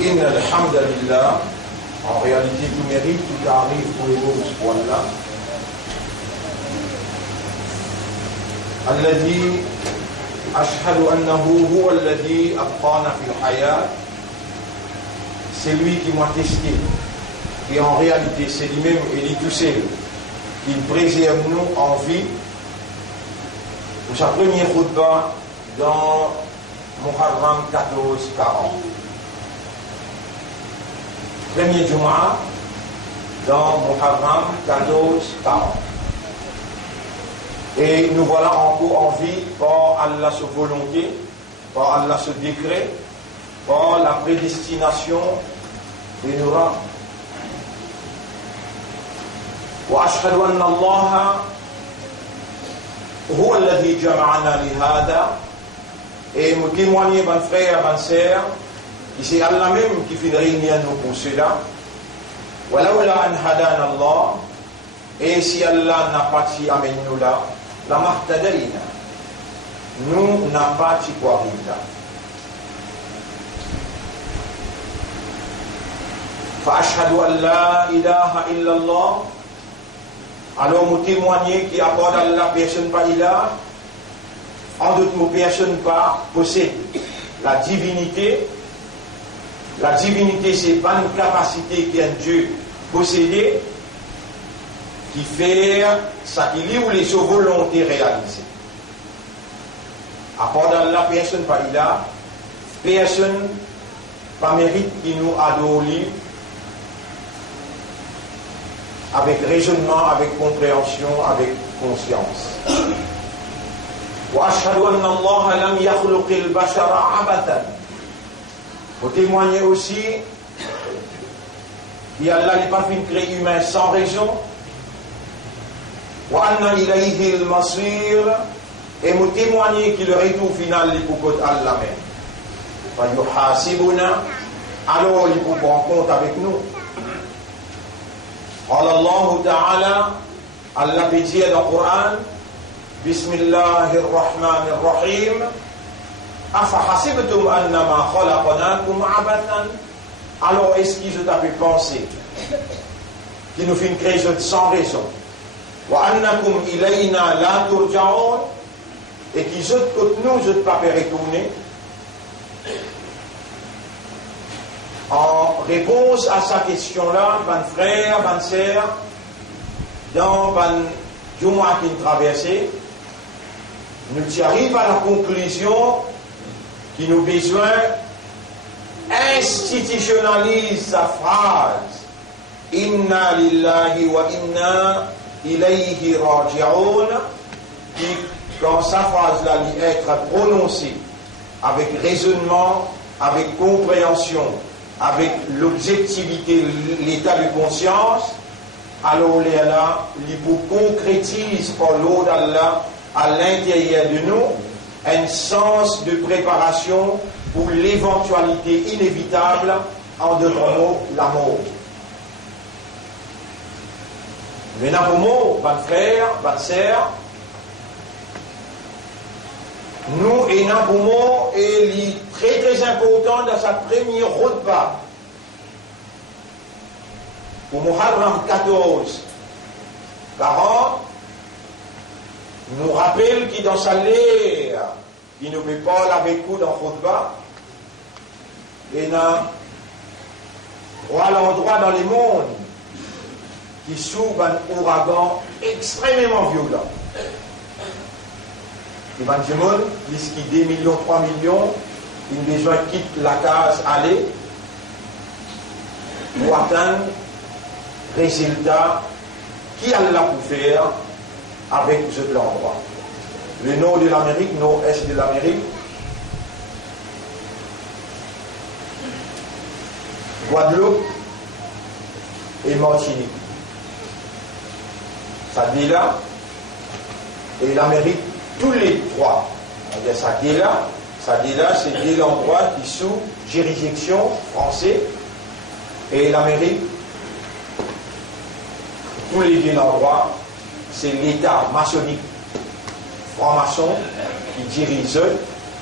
Inna alhamdulillah, en réalité tout mérite, tout arrive pour les beaux ce point-là. Alladhi ashhadu annahu huwa alladhi abqana fil hayat. C'est lui qui m'a testé. Et en réalité, c'est lui-même et lui tout seul. Il préserve nous en vie. Pour sa première khutbah dans Muharram 14-40. Premier Jumu'ah dans Muharram 14-40. Et nous voilà encore en vie par Allah sa volonté, par Allah ce décret, par la prédestination de nos rangs. وأشهد أن الله هو الذي جمعنا لهذا. Et nous témoignons, mon frère, mon sœur, que c'est Allah même qui fait réunir nous pour cela. ولولا أن هدانا الله. Et si Allah n'a pas dit amen nous là, لما اهتدينا. Nous n'a pas dit quoi là. فأشهد أن لا إله إلا الله. Alors, nous témoignons qu'il accorde à Allah personne pas là. En d'autres mots, personne pas possède la divinité. La divinité, c'est pas une capacité qu'un Dieu possédé qui fait ça qui lit ou les volontés réalisées. Accorde à Allah personne pas là. Personne pas mérite qui nous adore avec raisonnement, avec compréhension, avec conscience. وأشهد أن الله لم يخلق البشر عبثا. Pour témoigner aussi qu'Allah n'est pas fait créer humain sans raison. وأن إليه المصير. Et nous témoigner que le retour final est pour Allah même. فيحاسبنا. Alors il faut prendre compte avec nous. قال الله تعالى الله بيجي القرآن بسم الله الرحمن الرحيم أفحسبتم أنما خلقناكم عبثا. Alors est-ce qu'ils ont pu penser qu'ils nous fait une création sans raison وأنكم إلينا لا ترجعون et qu'ils ont que nous ne pas retourner. En réponse à sa question-là, ban frère, ban sœur, dans ban Jumu'ah qui traversait, nous arrivons à la conclusion qu'il nous besoin institutionnalise sa phrase Inna lillahi wa inna ilayhi raji'un, qui, quand sa phrase-là doit être prononcée avec raisonnement, avec compréhension, avec l'objectivité, l'état de conscience, alors là, il concrétise par l'eau d'Allah à l'intérieur de nous un sens de préparation pour l'éventualité inévitable, en d'autres mots, la mort. Maintenant, pour moi, bon frère, bonne sœur, nous, et Naboumou, est très très important dans sa première khutbah. Au Muharram 14-40, nous rappelle qu'il dans sa l'air, il ne peut pas avec nous dans khutbah, et dans l'endroit dans le monde qui souffre un ouragan extrêmement violent. Il va dire, puisqu'il 2 millions, 3 millions, il a besoin de quitter la case, aller, pour atteindre le résultat qui a là pour faire avec ce endroit. Le nord de l'Amérique, nord-est de l'Amérique, Guadeloupe et Martinique. Ça dit là, et l'Amérique, tous les trois. Ça dit là, c'est l'endroit qui sous juridiction française et l'Amérique. Tous les deux endroits, c'est l'État maçonnique, franc-maçon, qui dirige,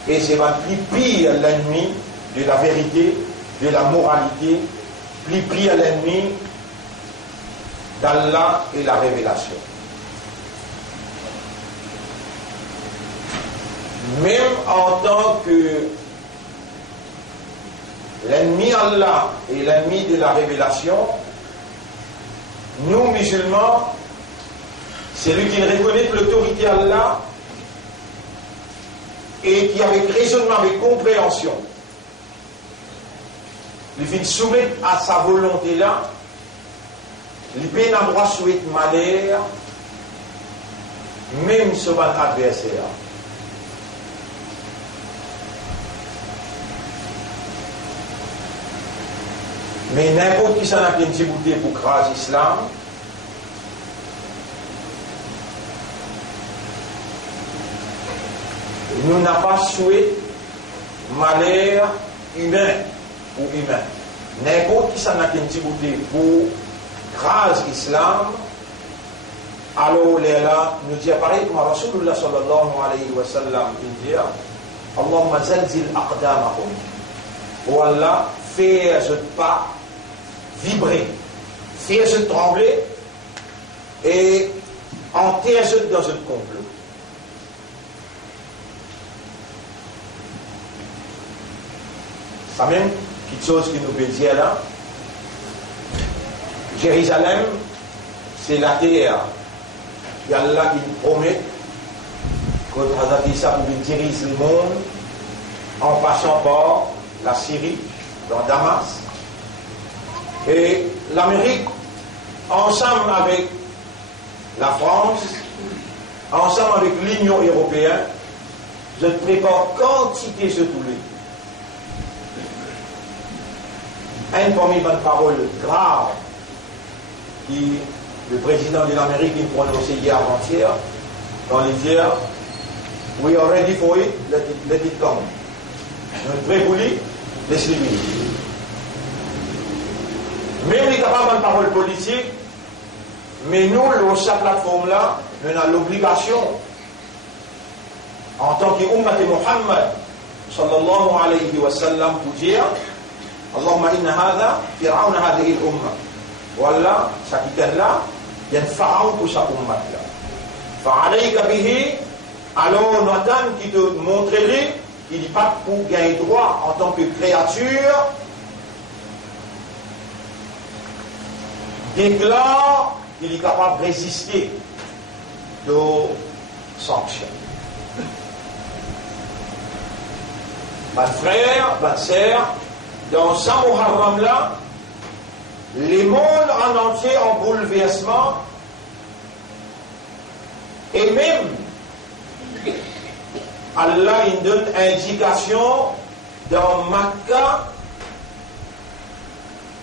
et c'est le plus pire l'ennemi de la vérité de la moralité, plus pris à l'ennemi d'Allah et la révélation. Même en tant que l'ennemi Allah et l'ennemi de la révélation, nous musulmans, celui qui reconnaît l'autorité Allah et qui avec raisonnement, avec compréhension, il fait soumettre à sa volonté là, il peut n'a droit souhaiter malheur, même sur votre adversaire. Mais n'importe qui s'en a une petite pour craser l'islam, nous n'avons pas souhaité malheur humain ou humain. N'importe qui s'en a une petite pour craser l'islam, alors là, nous dit pareil comme Rasulullah sallallahu alayhi wa sallam, il dit Allahumma zalzil aqdamahum. Oh Allah, fais ce pas vibrer, fais ce trembler et enterre ce dans un complot. Ça même, quelque chose qui nous peut dire là, Jérusalem, c'est la terre. Il y a Allah qui nous promet que Hazrat Issa pour diriger le monde en passant par la Syrie, dans Damas, et l'Amérique, ensemble avec la France, ensemble avec l'Union européenne, je prépare quantité de tous les. Une parmi les paroles graves qui le président de l'Amérique a prononcé hier avant-hier, dans les dire We are ready for it, let it come. Nous sommes prêts pour lui, laissez-le. Même les capables de parole politique, mais nous, dans cette plateforme-là, nous avons l'obligation, en tant qu'Ummat Muhammad, sallallahu alayhi wa sallam, pour dire Allahumma inna hadha, fir'auna hadhihi al-umma. Voilà, ça qui est là, il y a un pharaon pour sa ummat-là. Fa'alayka bihi, alors on attend qu'il te montrerait qu'il n'est pas pour gagner droit en tant que créature, déclare qu'il est capable de résister aux sanctions. Mes frères, mes sœurs, dans ce Muharram-là, les mondes en entier en bouleversement, et même Allah il donne indication dans Makkah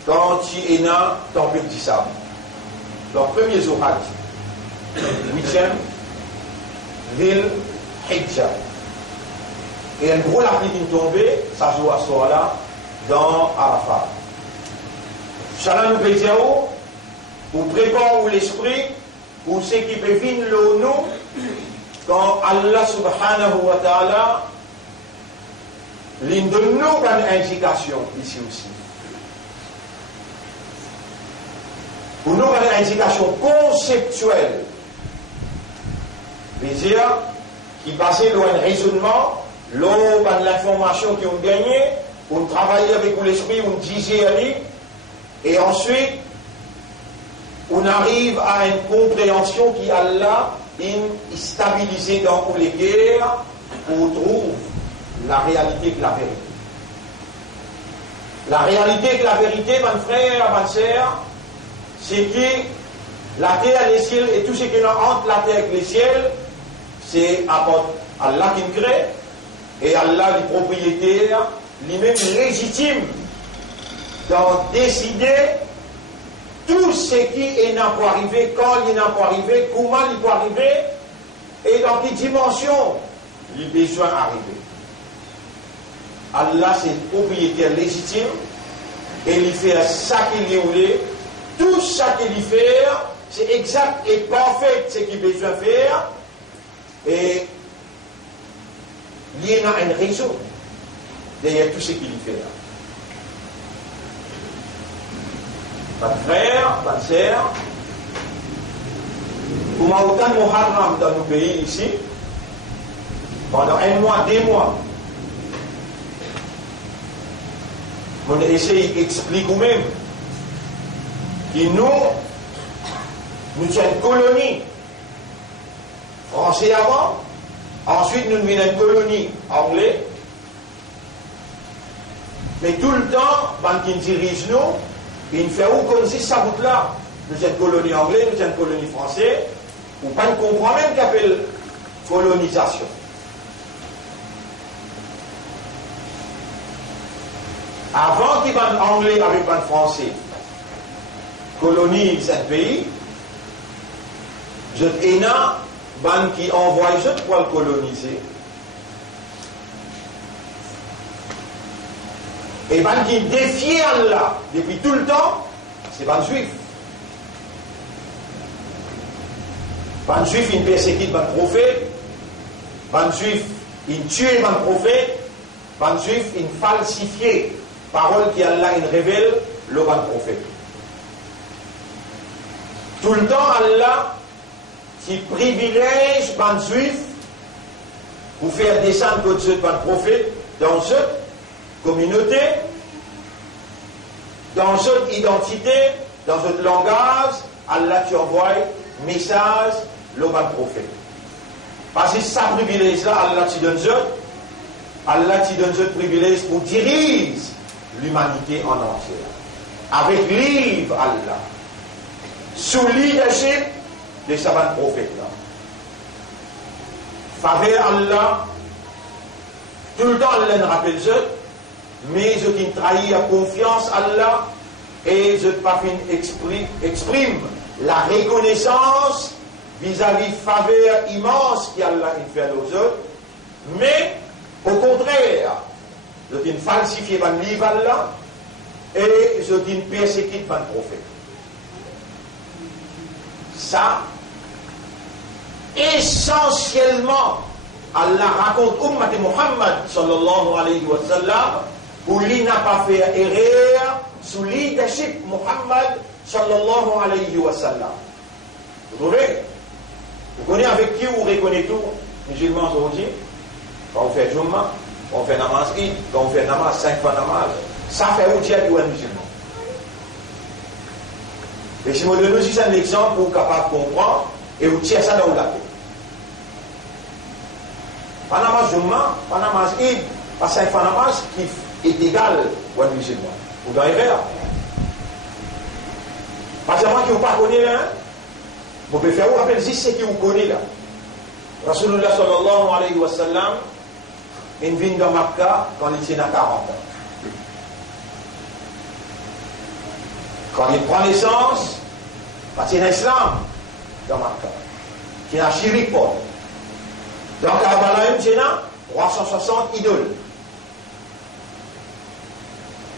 quand il est né dans le petit sable. Le premier jour Hajj, 8e ville Hijja. Et un gros lapis qui est tombé, ça joue à ce soir-là dans Arafat. Chala nous peut dire pour préparer l'esprit pour ce qui peut venir nous quand Allah subhanahu wa ta'ala l'une de nous une indication ici aussi. Pour nous une indication conceptuelle, c'est-à-dire qui basée sur un raisonnement, l'information qu'ils ont gagnée, on travaille avec l'esprit, on digère, et ensuite on arrive à une compréhension qui Allah est stabilisée dans les guerres pour trouver la réalité que la vérité. La réalité que la vérité, mon frère, ma soeur, c'est que la terre et les ciels et tout ce qui est entre la terre et les ciels, c'est Allah qui le crée et Allah, le propriétaire, lui-même légitime d'en décider tout ce qui est n'a pas arrivé, quand il n'a pas arrivé, comment il peut arriver et dans quelle dimension il a besoin d'arriver. Allah, c'est le propriétaire légitime et il fait ça qu'il voulait. Tout ça qu'il fait, c'est exact et parfait ce qu'il a besoin de faire. Et il y a une raison derrière tout ce qu'il fait là. pas de frères, pas de sœurs. Pour autant de Muharram dans nos pays ici, pendant 1 mois, 2 mois, on essaye d'expliquer nous-mêmes que nous sommes une colonie française avant, ensuite nous devenons une colonie anglaise, mais tout le temps, quand ils dirigent nous, ils font comme si ça route là. Nous sommes une colonie anglaise, nous sommes une colonie française, ou pas de comprendre même qu'on appelle colonisation. Avant qu'ils soient anglais avec les français, colonisent un pays, je ai ban qui envoie je pour le coloniser. Et ban qui défie Allah depuis tout le temps, c'est ban juif. Ban juif, il persécute ban prophète. Ban juif, il tue ban prophète. Ban juif, il falsifie parole qui Allah il révèle le ban prophète. Tout le temps, Allah qui privilège ban juif pour faire descendre contre ce ban prophète dans cette communauté, dans cette identité, dans ce langage, Allah tu envoie message le ban prophète. Parce que ça privilège là, Allah tu donne ce, Allah tu donne ce privilège pour diriger l'humanité en entière. Avec livre Allah. Sous leadership de ce ban prophète là. Faveur Allah, tout le temps Allah nous rappelle ça, mais je qui trahis à confiance Allah et je exprime la reconnaissance vis-à-vis faveur immense qu'Allah fait aux autres, mais au contraire, je qui falsifie le livre Allah et je qui persécute le prophète. Ça, essentiellement, Allah raconte Ummat Muhammad sallallahu alayhi wa sallam où il n'a pas fait erreur sous leadership Muhammad sallallahu alayhi wa sallam. Vous trouvez? Vous connaissez avec qui vous reconnaissez tout musulmans aujourd'hui? Quand on fait Jumma, on fait namaz Eid, quand on fait namaz 5 fois namaz, ça fait où dire qu'il y a un musulman. Et si je vous donne aussi un exemple pour capable de comprendre et vous tirez ça dans la tête. Panama Jumma, Panama Eid, pas 5 fois namaz qui est égal au musulman. Vous devez faire. Parce que moi qui vous pas connais là, vous pouvez faire vous rappelez juste ce qui vous connaît là. Rasulullah sallallahu alayhi wa sallam, il vient dans Makkah quand il tient à 40 ans. Quand il prend naissance, parce qu'il y a l'islam dans Makkah, qui est un chirik pour. Dans Karbala, il y a 360 idoles.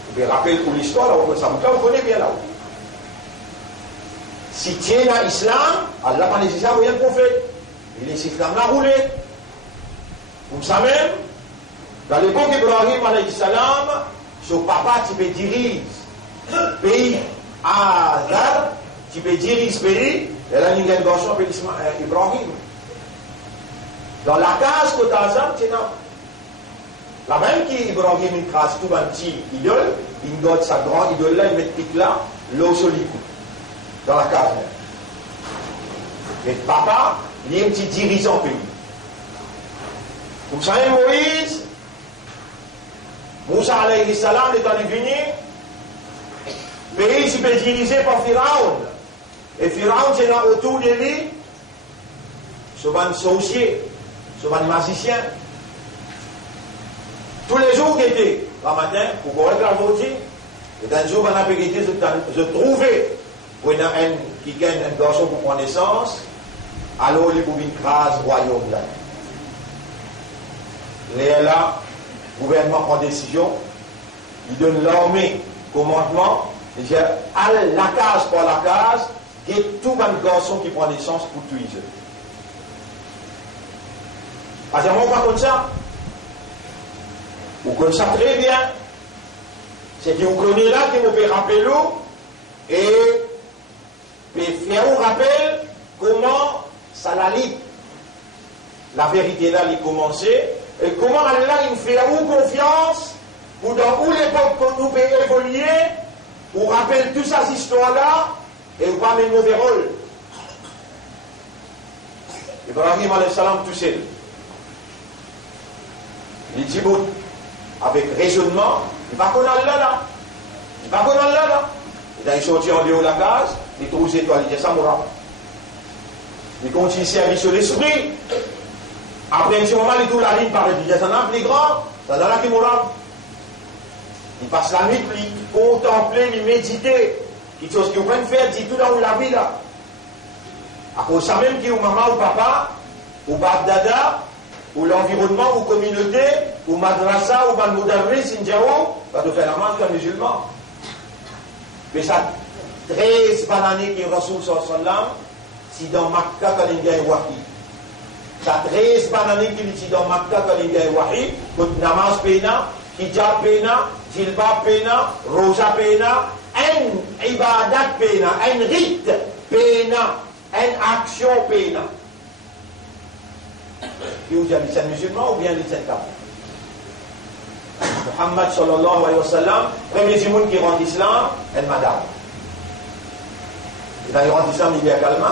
Vous pouvez rappeler pour l'histoire, là, vous connaissez bien là-haut. Si tu es dans l'islam, Allah n'a pas nécessaire de rien prophète. Il laisse l'islam la rouler. Vous savez même, dans l'époque d'Ibrahim alayhi salam, son papa, tu peux diriger le pays à Azar, tu peux diriger ce pays, et là, il y a une garçon appelée Ibrahim. Dans la case que tu as Azar, tu es là. La même qui Ibrahim, il crase tout un petit idole, il garde sa grande idole là, il met pique là, l'eau sur les coups. Dans la case même. Mais papa, il est un petit dirigeant pays. Vous savez, Moïse, Moussa alayhi salam est allé venir, le pays s'est dirigé par Pharaon. Et Pharaon, c'est là autour de lui, ce ban sorcier, ce ban magicien. Tous les jours qu'il était, le matin, pour correcter la voiture, et un jour, on a été, je trouvais, pour un qui gagne un garçon pour prendre naissance, alors il pouvait écraser le royaume là. Et là, le gouvernement prend décision, il donne l'armée, commandement, il dit, allez, la case par la case, et tout un garçon qui prend naissance pour tout les jeux. Parce que moi, pas comme ça. Vous connaissez ça très bien. C'est que vous connaissez là, que vous pouvez rappeler l'eau, et faire un rappel comment ça la lit. La vérité là, il commençait, et comment Allah il fait où confiance, ou dans où l'époque que nous pouvons évoluer, ou rappelle toute cette histoire-là, et ou pas mes mauvais rôles. Ibrahim alayhi salam tout seul. Il dit bon, avec raisonnement, il va connaître Allah là. Il va connaître Allah là. Il a sorti en dehors de la case, il trouve ses étoiles, il dit ça mourra. Il continue à servir sur l'esprit. Après un petit moment, il trouve la ligne par il dit ça n'a plus grand, ça n'a qui mourra. Il passe la nuit, il contempler, il méditer. Quelque chose qu'il peut faire, dit tout dans la vie là. À cause ça même qui est maman ou papa, ou dada, ou l'environnement, ou communauté, ou madrasa, ou malmoudarris, injao, va te faire la manche comme musulman. Mais ça, 13 bananes qui est Rasoul sallam, si dans Makkah, quand il y a un wahi. Ça, 13 bananes qui dit dans Makkah, quand il y a un wahi, quand namaz pena, hijab pena, jilbab pena, rosa pena, un ibadat pena, un rite pena. Une action pénale. Qui vous dit les musulmans ou bien les kafir? Muhammad sallallahu alayhi wa sallam, premier du monde qui rentre l'islam, une madame. Et dans il rentre l'islam, il y a calmement.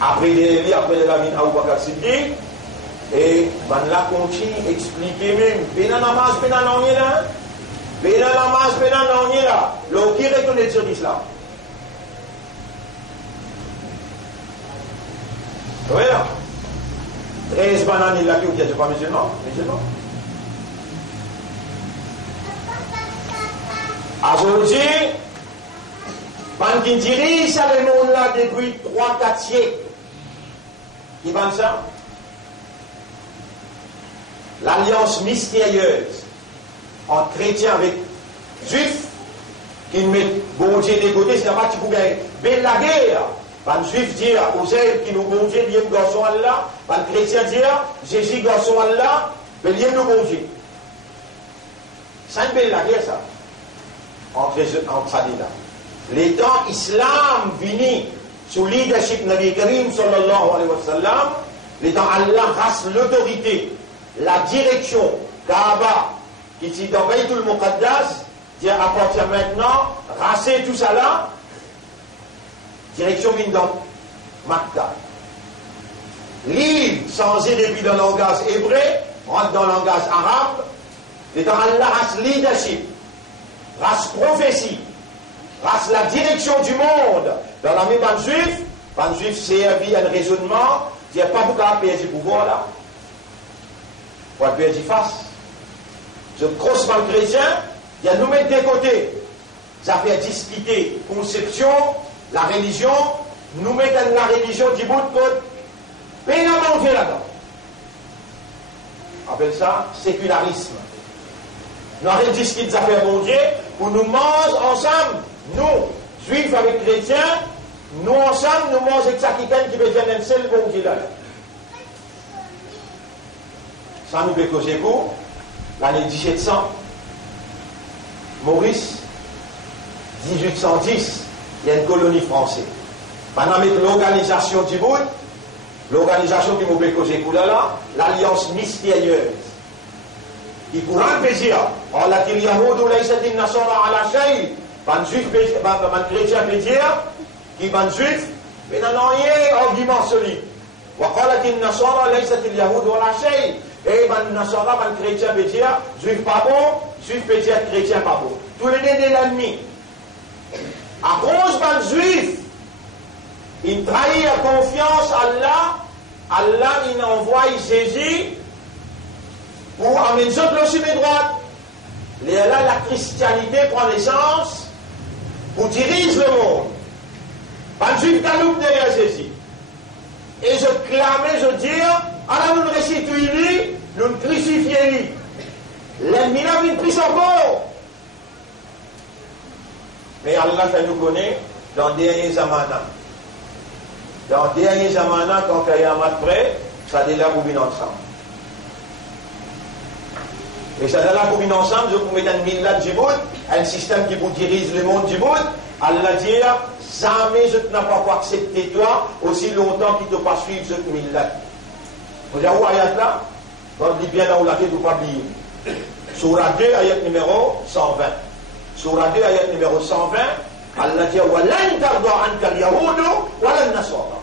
Après les après la vie Abu Bakr Siddiq, et ben là continue expliquer même, pénal namaz, pénal non y là, pénal namaz, pénal non y là, le qui reconnaît sur l'islam. Oui, 13 bananes, il a dit, il n'y a pas musulman. Aujourd'hui, quand il dirige ça, le monde là depuis 3-4 siècles, qui pense ça? L'alliance mystérieuse entre chrétiens avec juifs, qui mettent bon Dieu des côtés, c'est pas que tu pouvais belle la guerre. Les juifs disent, Oseille qui nous bon Dieu, il y a un garçon Allah. Les chrétiens disent, Jésus garçon Allah, mais il y a un bon Dieu. C'est une belle la guerre, ça. Entre ça là. Les temps islam vini sous leadership Nabi Karim sallallahu alayhi wa sallam, les temps Allah rasse l'autorité, la direction, Kaaba, qui dit dans Baytul Muqaddas, dit à partir maintenant, rasser tout ça là, direction vient dans Makkah. Livre changé depuis dans le langage hébreu, rentre dans le langage arabe, et dans Allah race leadership, race prophétie, race la direction du monde. Dans la même ban juif servi un raisonnement, il n'y a pas beaucoup à perdre du pouvoir là. Pour perdre du face. Ce grossement chrétien, il y a nous mettre des côtés. Ça fait discuter conception, la religion, nous mettons la religion du bout de côte, pénalement on fait là-dedans. On appelle ça sécularisme. Nous avons discuté des affaires mon Dieu pour nous manger ensemble, nous, juifs avec chrétiens, nous ensemble, nous mangeons avec ça qui veut dire un seul bon Dieu là. Ça nous fait causer pour l'année 1700, Maurice, 1810. Il y a une colonie française. Maintenant, avec l'organisation du bout, l'organisation qui m'a causé pour là, l'alliance mystérieuse. Qui pour un plaisir, on l'a dit, Yahoud ou laïsatin nasara ala shay, ban juif, ban chrétien peut dire, qui ban juif, mais non, rien argument solide. Wa qalatin nasara laïsatin yahoud ou ala shay, et ban nasara, ban chrétien peut dire, juif pas bon, juif peut dire chrétien pas bon. Tous les deux de l'ennemi. À cause d'un juif, il trahit la confiance à Allah, Allah il envoie Jésus pour amener les autres sur les droites. Et là, la christianité prend naissance pour diriger le monde. Un juif galoupe derrière Jésus. Et je clamais, je dis, alors nous restituons, nous crucifions. L'ennemi n'a vu plus encore. Mais Allah fait nous connaître dans les derniers zamana. Dans les derniers zamana, quand il y a un mat près, ça délaire pour venir ensemble. Et ça dans la commune ensemble, vous mettez un millat de Djibouti, un système qui vous dirige le monde Djibouti, Allah dit, jamais je n'ai pas accepté toi aussi longtemps qu'il ne te pas suivre ce millat. Vous avez où ayat là? Vous dites bien là où la tête, vous ne pas oublier. Surah 2, ayat numéro 120. Surah 2, ayat numéro 120, Allah dit, وَلَنْ تَرْضَى عَنْكَ الْيَهُودُ وَلَا النَّصَارَى.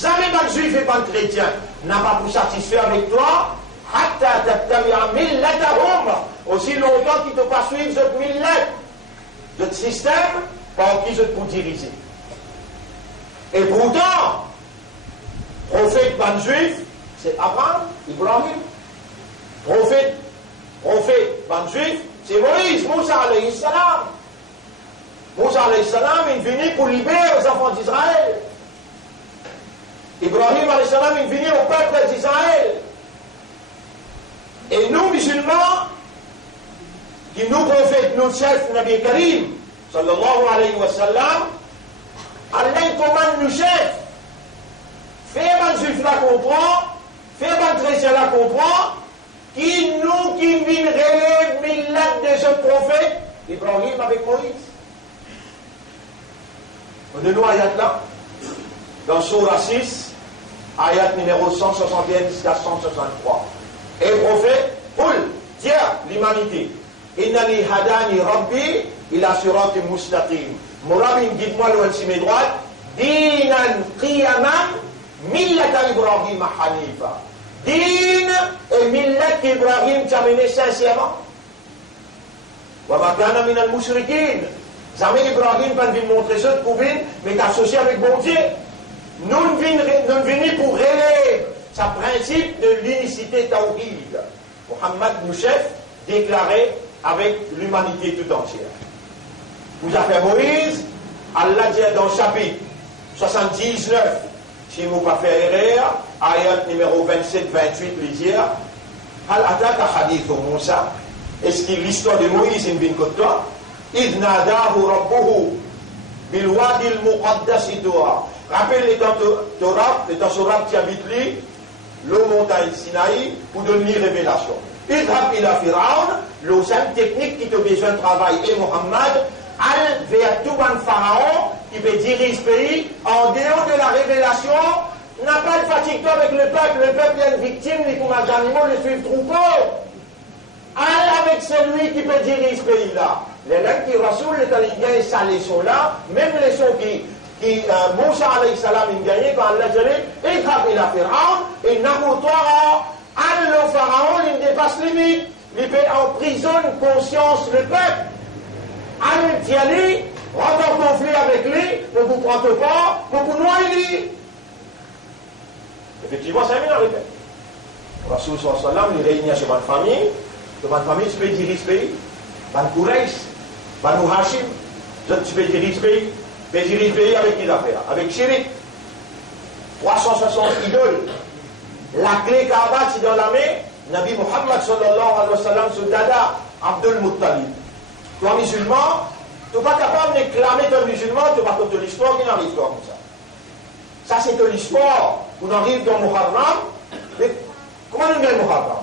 Jamais pas de juif et pas de chrétien n'a pas pu satisfaire avec toi, حَتَّى تَتَّبِعَ مِلَّتَهُمْ. Aussi longtemps qu'il ne te pas suivre ce millet, ce système, par qui je peux diriger. Et pourtant, prophète ban juif, c'est Abraham, Ibrahim. Prophète ban juif, c'est Moïse, Moussa alayhi salam. Moussa alayhi salam est venu pour libérer les enfants d'Israël. Ibrahim alayhi salam est venu au peuple d'Israël. Et nous, musulmans, qui nous prophètes, nous chefs, Nabi Karim, sallallahu alayhi wa sallam, Allah commande nous chefs. Fais un juif la comprend, fais un chrétien la comprend, qui nous qui relève millat de ce prophète, Ibrahim avec Moïse. Donnez-nous ayat là, dans Surah 6, ayat numéro 161 jusqu'à 163. Et prophète, tiens l'humanité. Innani hadani rabbi ila siratim mustaqim. Mon rabbi guide-moi loin de mes droites. Dinan qiyaman millata Ibrahim hanifa. Din et millat Ibrahim t'a mené sincèrement. Wa ma kana min al-mushrikin. Jamais Ibrahim pas venir montrer ça de pouvine, mais t'associer avec bon Dieu. Nous venons pour relayer ce principe de l'unicité tawhid. Muhammad nous chef déclaré avec l'humanité tout entière. Vous avez Moïse, Allah dit dans le chapitre 79, si vous ne pas faire erreur, ayat numéro 27-28, lisez, Hal ataka hadith Moussa, est-ce que l'histoire de Moïse est bien comme toi? إذ ناداه ربه بالوادي المقدس طوى. Rappelez dans Torah, dans Torah qui habite lui, le montagne Sinaï, pour donner révélation. Idhab ila Firaun, le seul technique qui te besoin de travail, et Mohammed, al vers tout un pharaon qui peut diriger ce pays, en dehors de la révélation, n'a pas de fatigue avec le peuple est une victime, les comme les animaux, le suivent troupeau. Al avec celui qui peut diriger ce pays-là. Les gens qui Rasoul est allé gagner sa leçon-là, même leçon qui Moussa alayhi salam a gagné quand Allah dit Idhab ila Firaun, et Namoutara, Al le pharaon, il dépasse les limites, il peut emprisonner conscience le peuple. Al Tiali, rentre en conflit avec lui, pour vous prendre pas, pour vous noyer. Effectivement, c'est un mineur, le peuple. Rasoul sallam, il réunit chez ma famille, tu peux diriger ce pays. Ban Kouraïs, Banu Hashim, tu peux diriger ce pays. Tu peux diriger ce pays avec qui l'affaire? Avec Chirik. 360 idoles. La clé Kaaba, c'est dans la main. Nabi Muhammad sallallahu alayhi wa sallam, son dada, Abdul Muttalib. Toi, musulman, tu n'es pas capable de clamer ton musulman, tu n'es pas comme l'histoire qui n'arrive pas comme ça. Ça, c'est de l'histoire. On arrive dans Muharram. Mais comment on gagne Muharram?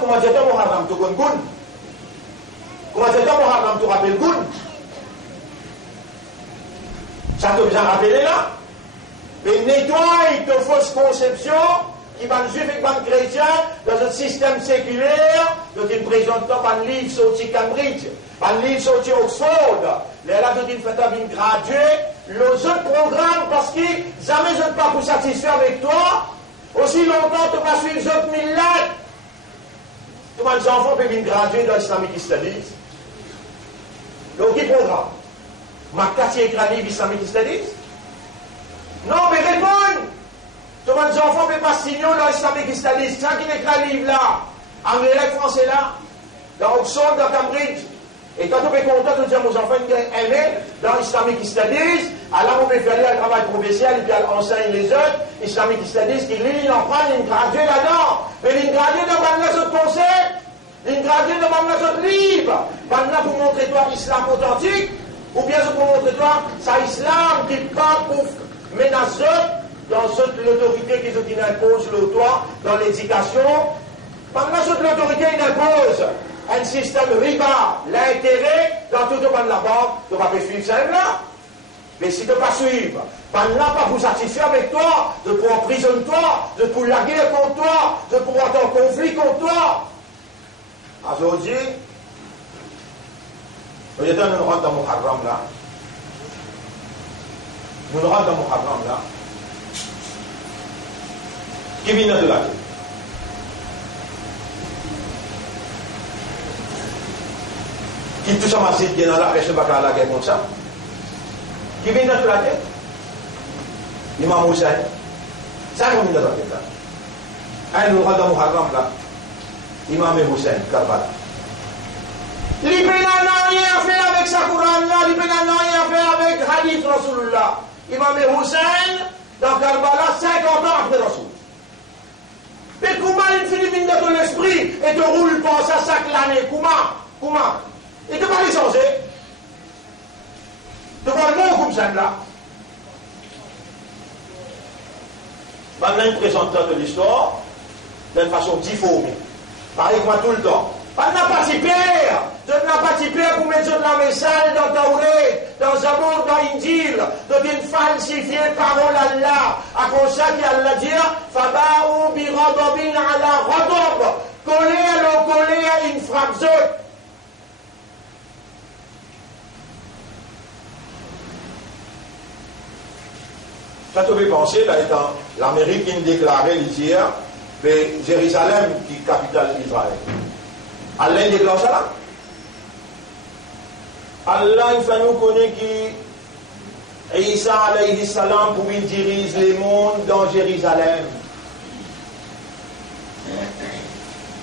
Comment dire Muharram? Tu connais Goun? Comment dire Muharram? Tu rappelles Goun? Ça te bien rappelé là? Mais nettoie de fausses conceptions qui van juif et van chrétien dans un système séculaire, dont il présente un livre sorti Cambridge, un livre sorti Oxford, les là dont il fait un gradué, les autres programmes parce que jamais je ne peux pas vous satisfaire avec toi, aussi longtemps tu vas suivre les autres millets. Tous les enfants peuvent venir graduer dans l'Islamic Studies. Donc, quel programme? Ma quartier écrit livre Islamic Studies? Non, mais réponds! Tous les enfants ne peuvent pas signer dans l'Islamic Studies. C'est qui écrit livre là? Anglais, français là? Dans Oxford, dans Cambridge. Et quand on est content de dire aux enfants qu'ils ont aimé dans l'Islamic Studies, alors on peut faire un travail professionnel et puis enseigner les autres, Islamic Studies, qui lisent, ils en prennent, ils graduent là-dedans. Mais ils graduent dans les autres concepts, ils graduent dans les autres livres. Maintenant, pour montrer toi l'islam authentique, ou bien pour montrer toi, c'est l'islam qui part pour menacer dans l'autorité qu'ils imposent le toit, dans l'éducation, Maintenant, toute l'autorité impose un système riba, l'intérêt, dans tout le monde de la banque, tu ne vas pas suivre celle-là. Mais si tu ne vas pas suivre, maintenant, pas vous satisfaire avec toi, de pouvoir emprisonner toi, de pouvoir la guerre contre toi, de pouvoir être en conflit contre toi. Aujourd'hui, nous rentrons dans Muharram là. Nous rentrons dans Muharram là. Qui vient de la tête? Qui tout ça m'a dit qu'il y a dans la pêche, pas la guerre comme ça. Qui vient de la tête? L'imam Hussein. Ça, nous vient de la tête là. Un nous rentrons dans Muharram là. Imam Hussein, Karbala. Il n'a rien à faire avec sa Coran là, il n'a rien à faire avec Hadith Rasulullah. Imam Hussein, dans Karbala, 50 ans après Rasul. Mais comment il finit de ton esprit et te roule pas ça chaque année? Comment? Il ne peut pas les changer. Tu vois le mot comme ça là. Maintenant, il présente de l'histoire d'une façon difformée. Pareil moi tout le temps. Pas n'a pas t'y père. Je n'ai pas t'y père pour mettre de la message dans Tauret, dans Zabour, dans Injil, de une falsifiée parole Allah. À cause ça qu'Allah dit, Faba'ou bi radobin ala radob. Coller à une frappe. Ça te fait penser, là, étant l'Amérique qui déclarait hier, mais Jérusalem qui est capitale d'Israël. Allah déclare ça là. Allah, il fait nous connaître qui Isa alayhi salam pour il dirige les mondes dans Jérusalem.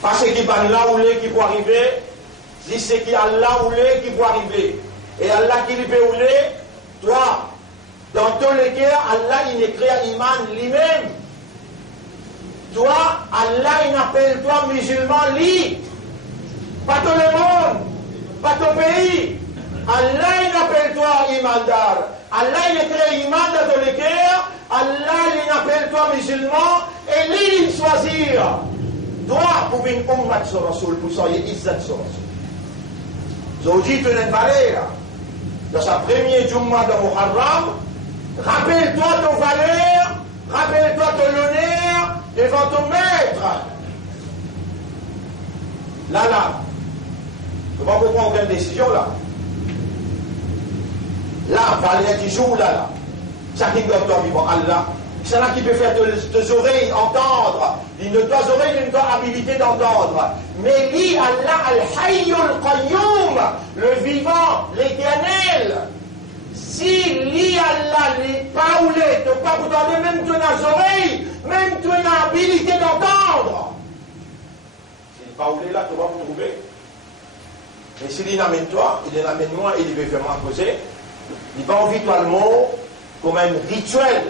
Parce qu'il va là où il qui peut arriver, si c'est qui Allah où il qui peut arriver. Et Allah qui peut où il, toi, dans tous les cas, Allah il écrit à Iman lui-même. Toi, Allah il appelle toi musulman lui. Pas tout le monde, pas ton pays. Allah il appelle toi imandar. Allah il écrit iman dans tous les cœurs. Allah il appelle toi musulman et lui il choisit. Toi pour une ummat sur Rasoul, pour soyez izzat sur Rasoul. Aujourd'hui tu n'es pas là. Dans sa première Jumma de Muharram, rappelle-toi ton valeur, rappelle-toi ton honneur devant ton maître. Là. Je ne sais pas pourquoi on prend une décision là. Là, valeur du jour là. Ça qui doit être vivant Allah. C'est là qui peut faire tes oreilles entendre. Tes oreilles ont une habilité d'entendre. Mais lui, Allah, Al-Hayyul Qayyum, le vivant, l'éternel. Si lui, Allah, n'est pas oulé, tu n'as pas entendu même tu as oreilles, même tu as habilité d'entendre. S'il n'est pas oulé là, tu vas vous trouver. Mais s'il amène toi, il amène moi, il veut vraiment causer, il va envie toi le mot comme un rituel,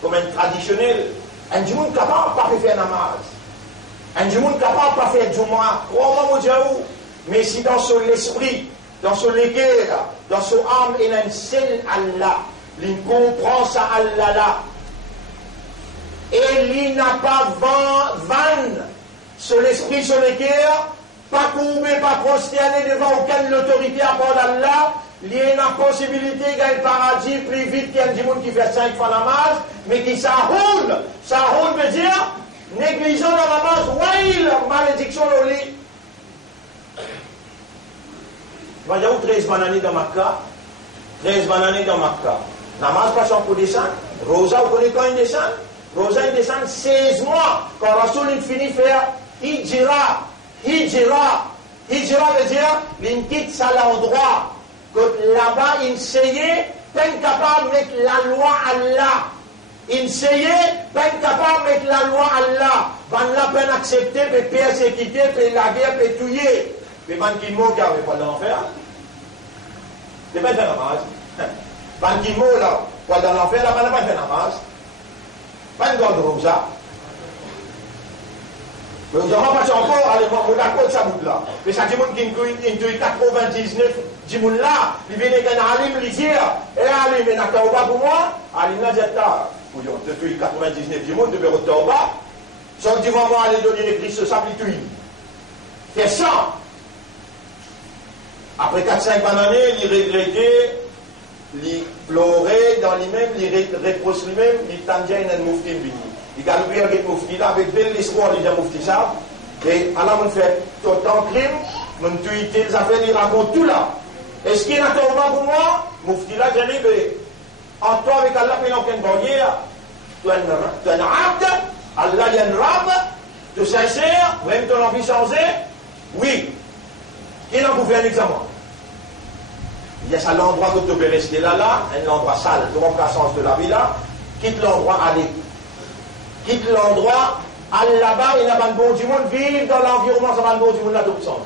comme un traditionnel. Un du monde capable pas faire namaz. Un du monde capable pas faire Jumu'ah. Crois-moi, mon Dieu. Mais si dans son esprit, dans son léguer, dans son âme, il a un seul Allah, il comprend ça Allah là. Et il n'a pas vanne sur l'esprit, sur le cœur, pas courbé, pas prosterné devant aucune autorité à part d'Allah. Il y a une possibilité de gagner le paradis plus vite qu'il y a du monde qui fait 5 fois namaz, mais qui s'arroule. S'arroule veut dire négligent dans la namaz, waïl, malédiction au lit. Il y a 13 bananes dans Makkah. 13 bananes dans Makkah. Namaz pas pour descendre. Rosa, vous connaissez quand il descend? Rosa, il descend 16 mois. Quand Rasoul il finit faire hijra. Hijra veut dire, il quitte ça l'endroit. Que là-bas, il essayait, pas capable de mettre la loi Allah. Il essayait, pas capable de mettre la loi Allah. Van la peine accepter, peut persécuter, peut la guerre, peut tuer. Mais van qui mot qui avait pas dans l'enfer. C'est pas de namaz. Van qui mot là, pas dans l'enfer, là, pas de namaz. Pas de garde ça. Mais nous avons passé encore, allez, on d'accord de ça bout là. Mais ça dit qui intuit 99 dit là, il vient avec un alim, il dit, et alim, il n'a pas pour moi, alim là, j'ai tard. Pour dire, tu 99 du monde, tu peux retourner au bas. Sauf du moment aller donner l'église, ce sable, il tue. Fait ça. Après 4-5 années, il regrettait, il pleurait dans lui-même, il reproche lui-même, il tendait un moufti vini. Il a ouvert avec moufti là, avec bel espoir, il a moufti ça. Et alors, on fait autant de crimes, on tue les affaires, il raconte tout là. Est-ce qu'il y a un tournant pour moi? Moufti là, j'ai dit, en toi avec Allah, mais non, qu'une barrière. Tu es un abd, Allah il y a un rab, tu es sincère, même ton envie changer? Oui. Il en vous fait un examen. Il y a ça l'endroit que tu peux rester là, un endroit sale, de remplaçance de la vie là, quitte l'endroit, allez. Quitte l'endroit, allez là-bas, il n'y a pas de bon du monde, vivre dans l'environnement, ça va le bon du monde là, tout changer.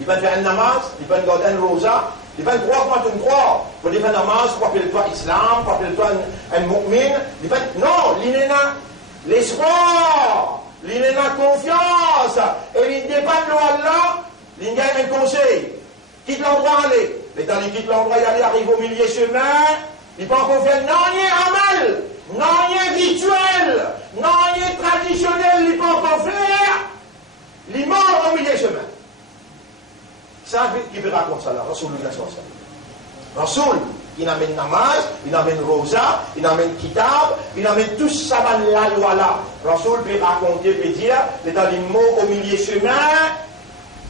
Il va faire un namaz, il va garder un rosa, il va croire comment tu me crois. Pour faire un namaz, pour appeler toi islam, pour appeler toi un mu'min. Non, il n'est pas l'espoir, il n'est pas confiance, et il dépend de Allah, il gagne un conseil. Quitte l'endroit, allez. Mais dans les quitte l'endroit, il arrive au milieu chemin, il peut encore faire non, il est amal, non, il est rituel, non, il est traditionnel, il peut encore faire, il est mort au milieu chemin. Ça, qui veut raconter ça là, Rasulullah sallallahu alayhi wa sallam. Rasul, il amène namaz, il amène rosa, il amène kitab, il amène tout ça dans la loi là. Rasul peut raconter, peut dire, c'est dans les mots au milieu chemin,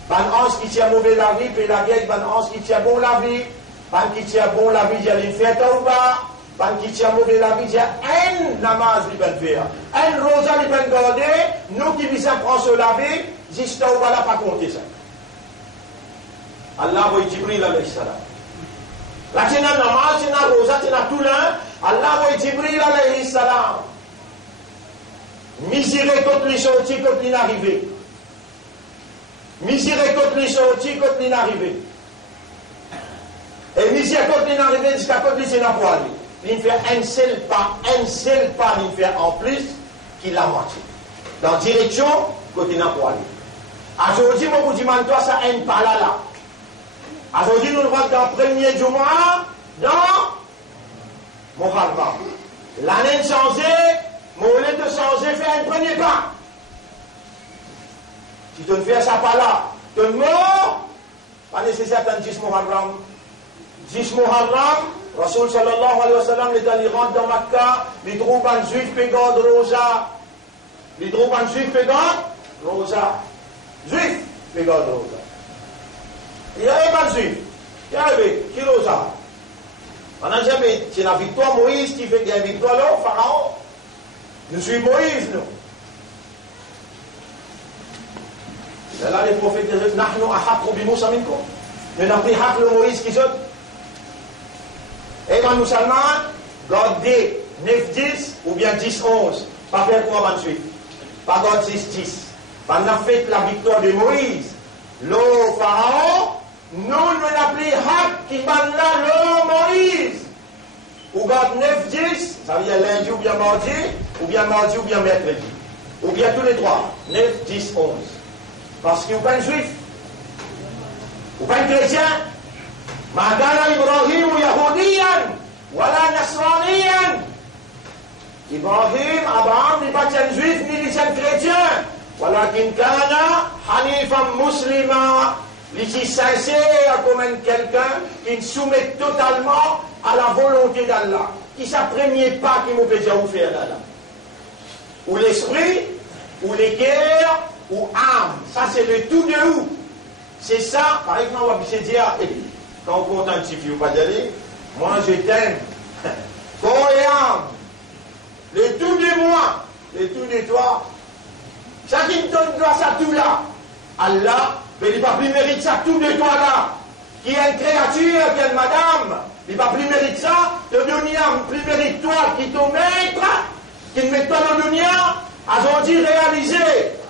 ban ans qui tient mauvais la vie, puis la vieille, ban ans qui tient bon la vie, ban qui tient bon la vie, il y a l'infert ou pas, ban qui tient mauvais la vie, il y a un namaz qui peut faire, un rosa qui peut garder, nous qui visons prendre sur la vie, juste ou pas là, pas compter ça. Allah va Jibril alayhi salam. Là, tu as namaz, tu as rosa, tu as tout là. Allah va Jibril alayhi salam. Miséricorde les sorties quand il est arrivé. Miséricorde les sorties quand il est arrivé. Et miséricorde il est arrivé jusqu'à quand il est arrivé. Il fait un seul pas, il fait en plus qu'il la moitié. Dans la direction quand il est arrivé. Aujourd'hui, moi, vous demande toi, ça un pas là. Aujourd'hui, nous rentrons dans le premier Jumu'ah, dans Muharram. L'année changée, mon lieu de changer, fait un premier pas. Si tu ne fais ça pas là, tu ne mort, pas nécessaire de 10 Muharram. 10 Muharram, Rasul sallallahu alayhi wa sallam, il rentre dans Makkah, il trouve un juif pégant de rosa. Il trouve un juif pégant de rosa. Juif pégant de rosa. Il y avait pas de juif. Il y avait qui rosa. On n'a jamais, c'est la victoire Moïse qui fait qu'il y a une victoire là, au Pharaon. Nous sommes Moïse, nous. Et là, les prophètes disent, Nahnu ahaqu bi Moussa minkum. Nous n'avons pris haq le Moïse qui saute. Et dans nous musulmans, gardez 9-10 ou bien 10-11. Pas faire quoi 28. Pas garder 6-10. On a fait la victoire de Moïse. Le Pharaon, nous n'avons pris haq qui m'a là le Moïse. Ou garde 9-10, ça veut dire lundi ou bien mardi ou bien mercredi. Ou bien tous les trois. 9, 10, 11. Parce qu'il n'y a pas un juif. Ou pas un chrétien. Magana Ibrahim ou Yahudiyan. Wala Nasraniyan. Ibrahim, Abraham, n'est pas un juif ni un chrétien. Walakin kana hanifan muslima. Il est sincère comme quelqu'un qui se soumet totalement à la volonté d'Allah. Qui ne s'apprenie pas qu'il m'a déjà offert d'Allah. Ou l'esprit, ou les guerres, ou âme. Ça, c'est le tout de où. C'est ça, par exemple, on va se dire, quand on compte un petit peu, pas d'y aller, moi je t'aime. Corps et âme. Le tout de moi, le tout de toi. Chacun donne grâce à tout là. Allah, mais il n'a pas plus mérite ça, tout de toi là. Qui est une créature, qui est une madame. Il n'a pas plus mérite ça, de dunya, plus mérite toi, qui ton maître, qui ne met pas dans le dunya, a aujourd'hui réalisé.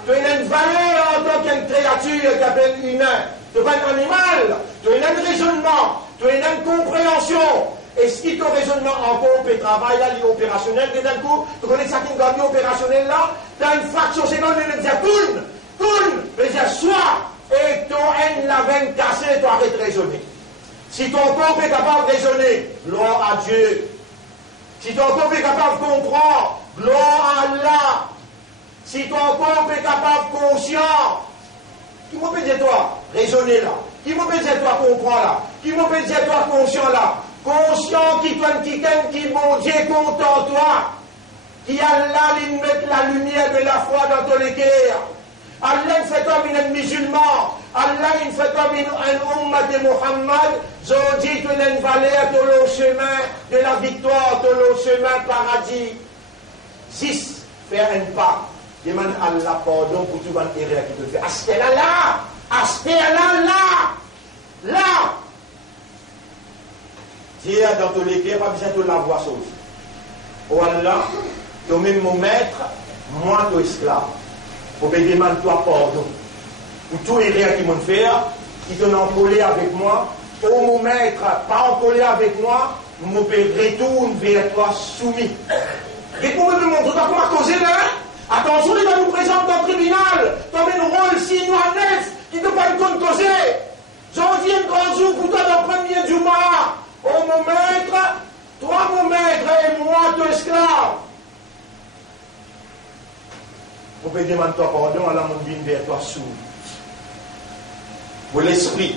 Tu as une valeur en tant qu'une créature qui appelle humain. Tu n'es pas un animal. Tu as un raisonnement. Tu as une compréhension. Et si ton raisonnement encore peut travailler à l'opérationnel, que d'un coup, tu connais ça qui est gagné opérationnel là, tu as une fraction seconde de dire tourne, mais dire soit, et ton haine la veine cassée, tu arrêtes de raisonner. Si ton corps est capable de raisonner, gloire à Dieu. Si ton corps est capable de comprendre, gloire à Allah. si ton corps est capable, conscient, qui m'a peut dire toi, raisonner là, qui m'a peut dire toi, comprendre là, qui m'a peut dire toi, conscient là, conscient qui toi, qui bon Dieu content toi, qui Allah lui met la lumière de la foi dans ton cœur. Allah fait comme un musulman, Allah fait comme un ummat de Muhammad, j'ai dit que une valeur de le chemin de la victoire, de le chemin paradis. 6. Faire un pas. Demande Allah pardon pour tout le erreur qui te fait. Aspect là, aspect là. Dieu dans tous les cas, pas besoin de la voix sauce. Oh Allah, toi-même mon maître, moi ton esclave. Pour me demander toi pardon. Pour tout erreur qui m'ont fait, qui t'ont encollé avec moi, oh mon maître, pas encollé avec moi, je retourne vers toi soumis. Et pour me montrer comment causer là, attention, il va nous présenter dans le tribunal, comme un rôle 6 mois 9, qui ne peut pas nous causer. J'en dis un grand jour pour toi dans le premier du mois. Oh mon maître, toi mon maître et moi ton esclave. Vous pouvez demander toi pardon, Allah mon bien vers toi sous. Mon esprit,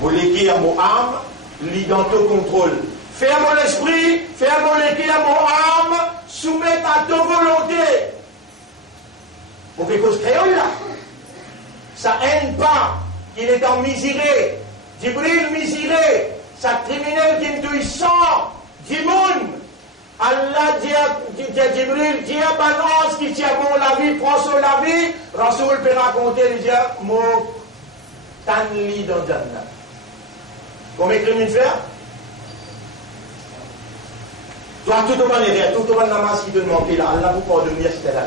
mon légué à mon âme, lit dans ton contrôle. Faire mon esprit, faire mon légué à mon âme, soumettre à ta volonté. Pour quelque chose créole là. Ça aime pas. Il est en miséré. Djibril miséré. Ça criminel qui me dit sang. Dimoun. Allah dit à Djibril, dit à Balance qui tient bon la vie, prend sur la vie. Rasoul peut raconter, il dit, mon tanli dans Jannah. Combien de crimes faire? Toi, tout au monde est tout au monde namaz qui te demande là, Allah vous pardonne, c'était là.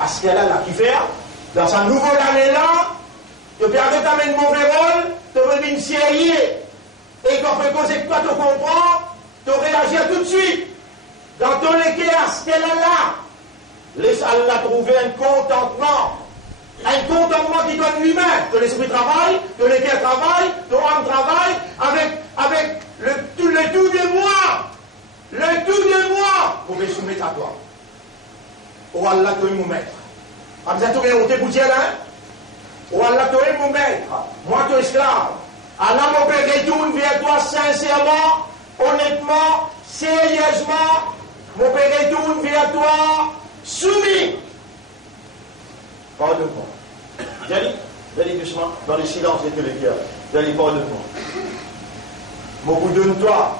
À ce qu'elle a qui fait, dans sa nouvelle année là, tu peux arrêter un mauvais rôle, tu peux venir sérieux. Et quand tu causer que toi tu comprends, tu réagis tout de suite. Dans ton équerre, à ce qu'elle a là, laisse Allah trouver un contentement. Un contentement qui donne lui-même. Ton esprit travaille, ton équerre travaille, ton âme travaille, avec le tout de moi. Le tout de moi, vous pouvez soumettre à toi. Oh Allah, toi, mon maître. Vous êtes tout monté pour dire là? Oh Allah, toi, mon maître. Moi, ton esclave. Allah, mon père, retourne vers toi sincèrement, honnêtement, sérieusement. Mon père, retourne vers toi soumis. Pardonne-moi. J'ai dit doucement, dans le silence de tous les cœurs. J'ai dit, pardonne-moi. Mon vous donne-toi.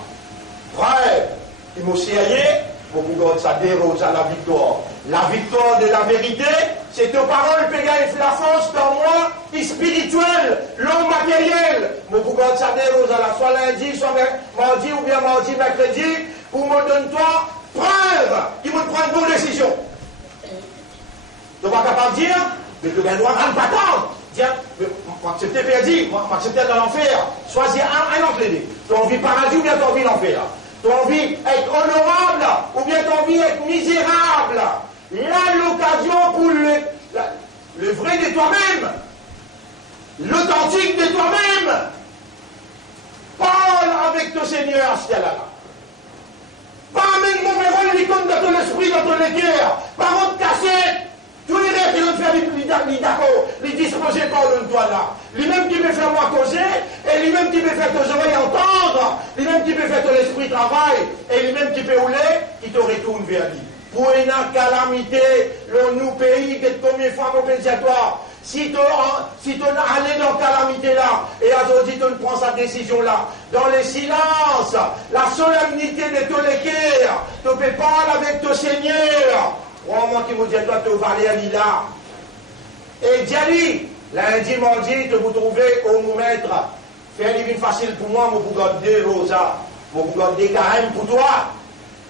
Frère. Il m'a sérieux, pour que ça dérose à la victoire. La victoire de la vérité, c'est tes paroles qui gagnent la force dans moi, spirituelle, l'homme matériel. Pour que ça dérose à la soit lundi, soit mardi ou bien mardi, mercredi, pour me donner toi preuve qui me prend une bonne décision. Tu n'es pas capable de dire, mais tu as le droit de ne pas attendre. Dire, moi, accepter perdu, moi, accepter dans l'enfer. Choisir un entre les deux. Tu as envie de paradis ou bien tu as envie d'enfer. Tu as envie d'être honorable ou bien tu as envie d'être misérable. Là, l'occasion pour le vrai de toi-même, l'authentique de toi-même. Parle avec ton Seigneur, ce là. Pas même mauvais rôle, il compte dans ton esprit, dans ton cœur. Parole cassée. Tous les rêves qui vont faire les d'accord, les disposer par le toi là. Lui-même qui peut faire moi causer, et lui-même qui peut faire tes oreilles entendre, lui-même qui peut faire ton esprit travail, et lui-même qui peut rouler, qui te retourne vers lui. Pour une calamité, nous pays, combien de fois mon pays à toi, si tu allé dans la calamité là, et aujourd'hui tu prends sa décision là, dans le silence, la solennité de ton cœur, tu peux parler avec ton Seigneur. Moi qui vous dis, toi, tu vas aller à l'îla. Et Djali, lundi, mardi, tu vous trouvez au mon maître. Faire une facile pour moi, je vous garder Rosa. Je vous garder carême pour toi.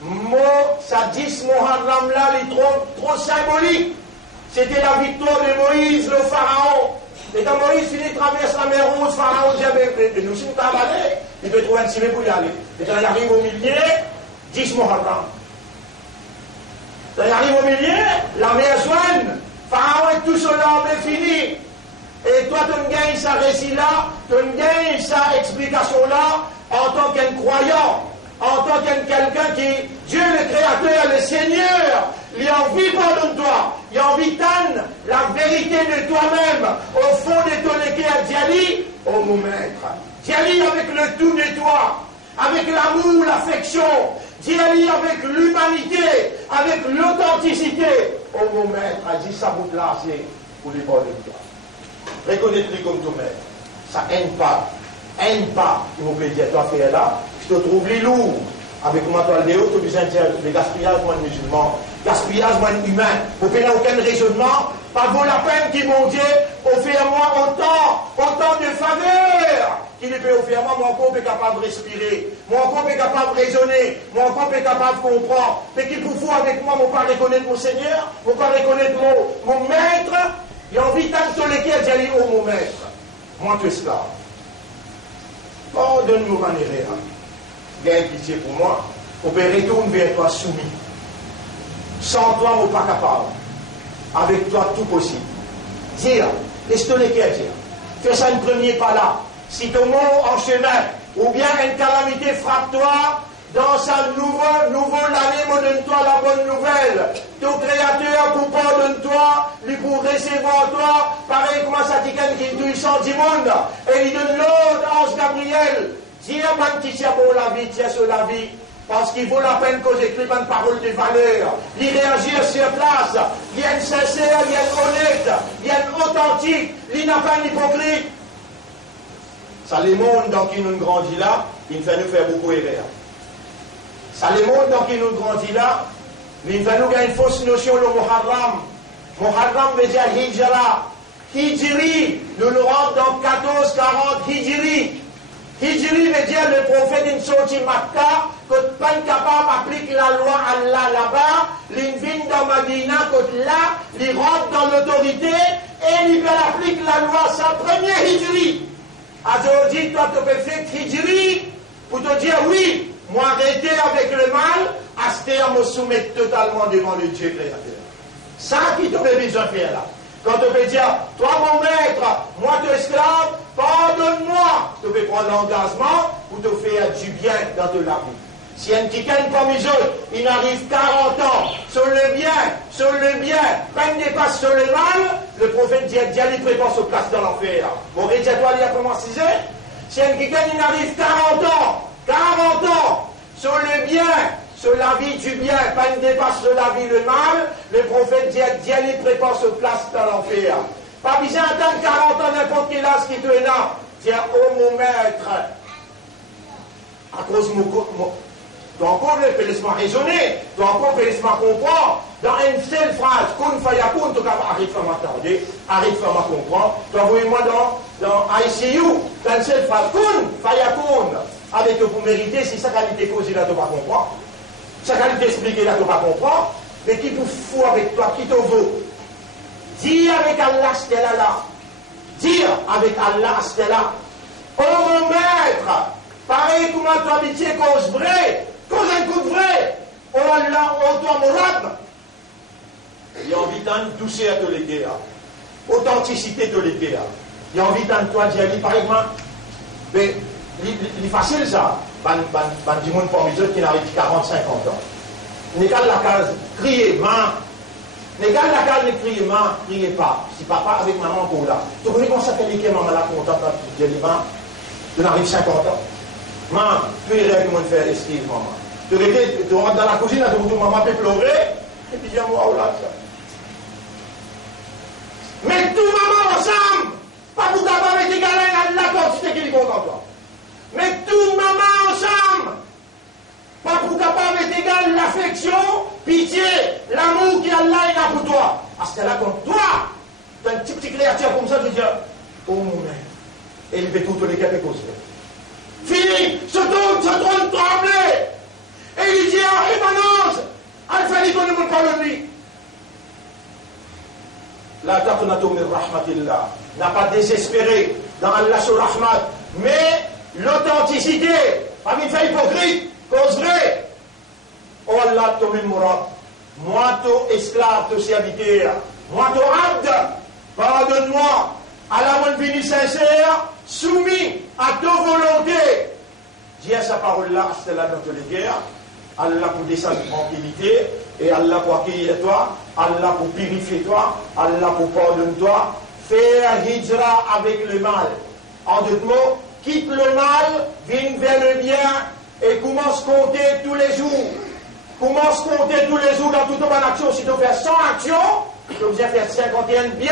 Moi, ça dit, Muharram là, il est trop symbolique. C'était la victoire de Moïse, le pharaon. Et quand Moïse finit traverse la mer Rouge, pharaon dit, mais nous, si nous travaillons, il peut trouver un cimé pour y aller. Et quand il arrive au milieu, 10 Muharram. Quand il arrive au milieu, la mer soigne, Pharaon est tout seul, l'armée fini. Et toi, tu gagnes sa récit-là, tu gagnes sa explication-là en tant qu'un croyant, en tant qu'un quelqu'un qui, Dieu le Créateur, le Seigneur, il a envie, pardonne-toi, il y a envie d'entendre la vérité de toi-même au fond de ton équerre. Diali, oh mon maître. Diali avec le tout de toi, avec l'amour, l'affection. Diali avec l'humanité, avec l'authenticité. Oh mon maître, a dit ça vous placer pour les bords de toi. Reconnais-le comme ton maître. Ça aime pas. Aime pas. Il vous plaît dire, toi, frère là, je te trouve les lourds. Avec comment toi le déo, tu as besoin de dire le gaspillage, moi, de musulman. Gaspillage, moi, humain. Vous n'avez aucun raisonnement. Pas vaut la peine qu'il mon Dieu offre-moi autant de faveurs qu'il peut offrir moi. Mon corps est capable de respirer. Mon corps est capable de raisonner. Mon corps est capable de comprendre. Mais qu'il vous faut avec moi, mon pas reconnaître mon Seigneur, mon pas reconnaître mon maître. Il a envie tant de lequel j'ai dit, oh mon maître, moi, tu es esclave. Pardonne-nous, manière. Gagne pitié pour moi. On peut retourner vers toi soumis. Sans toi, on n'est pas capable. Avec toi, tout possible. Dire, laisse-toi les cœurs dire. Fais ça un premier pas là. Si ton mot en chemin, ou bien une calamité frappe toi, dans sa nouvelle année, donne-toi la bonne nouvelle. Ton créateur, pour pardonne-toi, lui pour recevoir toi, pareil comme ça dit quelqu'un qui est puissant du monde, et il donne l'autre, ange Gabriel. Dis à mon petit tia pour la vie, tia sur la vie, parce qu'il vaut la peine que j'écrive une parole de valeur. Il réagir sur place, il y a une sincère, il y a une honnête, il y a une authentique, il n'a pas une hypocrite. Ça les mondes dans qui nous grandit là, il fait nous faire beaucoup erreur. Ça les mondes dans qui nous grandit là, il fait nous gagner une fausse notion le Muharram. Muharram veut dire Hijra. Hijri, nous nous rentrons dans 1440 Hijri. Hijri veut dire le prophète d'une sortie Makkah, que pas capable d'appliquer la loi Allah là-bas, il vient dans Madina, que là, il rentre dans l'autorité et il applique la loi, sa première Hijri. Aujourd'hui, toi, tu peux faire Hijri pour te dire oui, moi arrêter avec le mal, à ce terme, me soumettre totalement devant le Dieu créateur. Ça qui te fait besoin de faire là. Quand tu peux dire, toi mon maître, moi tu es esclave, pardonne-moi. Tu peux prendre l'engagement pour te faire du bien dans ta vie. Si un petit comme les autres, il arrive 40 ans, sur le bien, peine dépasse sur le mal, le prophète dit, il prépare sa place dans l'enfer. Bon, rédiatoire, il a commencé. Si un petit il arrive 40 ans, sur le bien, sur la vie du bien, peine dépasse sur la vie le mal, le prophète dit, il prépare sa place dans l'enfer. Pas besoin d'attendre 40 ans, n'importe quel âge qui te est là. Dis, oh mon maître, à cause de mon tu encore laisse-moi raisonner, tu encore laisse-moi comprendre. Dans une seule phrase, kun fayakoun, tu arrête de m'attendre, arrête de comprendre. Tu envoyez-moi dans ICU, dans une seule phrase, kun fayakoun. Avec que vous méritez, si sa qualité causée là, tu vas comprendre. Sa qualité expliquée là, tu vas comprendre. Mais qui vous fout avec toi, qui te vaut? Dis avec Allah, c'était là. Dis avec Allah, c'était là. Oh mon maître, pareil comment tu habitué cause vraie. Cause un coup de vrai, oh Allah, oh toi, mon rab. Il y a envie d'un douceur de l'été, authenticité de l'été. Il y a envie d'un toi d'y aller, par exemple. Mais, il est facile ça. Du monde parmi eux qui n'arrive 40, 50 ans. N'égale la case, criez, main. N'égale la case, ne criez, main, criez pas. Si papa avec maman pour là. Tu connais comment ça fait les maman là pour t'entendre, tu dis, main, tu n'arrives 50 ans. Maman, tu es règle, comment faire esquive, maman. Tu rentres dans la cuisine, tu dis, maman peut pleurer, et puis viens-moi au là. Mais tout maman ensemble, pas pour t'avoir avec tes galères, la quantité qui est content toi. Mais tout maman ensemble, pas pour t'avoir avec tes galères, l'affection, pitié, l'amour qui Allah est là pour toi. À ce là comme toi, tu as une petite créature comme ça, tu dis, oh mon mère, et il fait tout les cas de causes. Fini, se tourne trembler. Et il dit, ah, Emanose, Al-Fali, qu'on ne veut pas le lui. La taqnatu min rahmatillah. N'a pas désespéré dans Allah sur rahmat. Mais l'authenticité, pas une fait hypocrite, cause vraie. Oh Allah, tu min mourad. Moi, tu esclave, tu serviteur. Moi, tu abd. Pardonne-moi. À la bonne vie sincère, soumis à ta volonté. Dis à sa parole là, c'est là dans les guerres. Allah pour descendre tranquillité, et Allah pour accueillir toi, Allah pour purifier toi, Allah pour pardonner toi. Faire hijra avec le mal. En d'autres mots, quitte le mal, viens vers le bien et commence à compter tous les jours. Commence à compter tous les jours dans toute bonne action. Si tu fais 100 actions, tu vas faire 51 bien,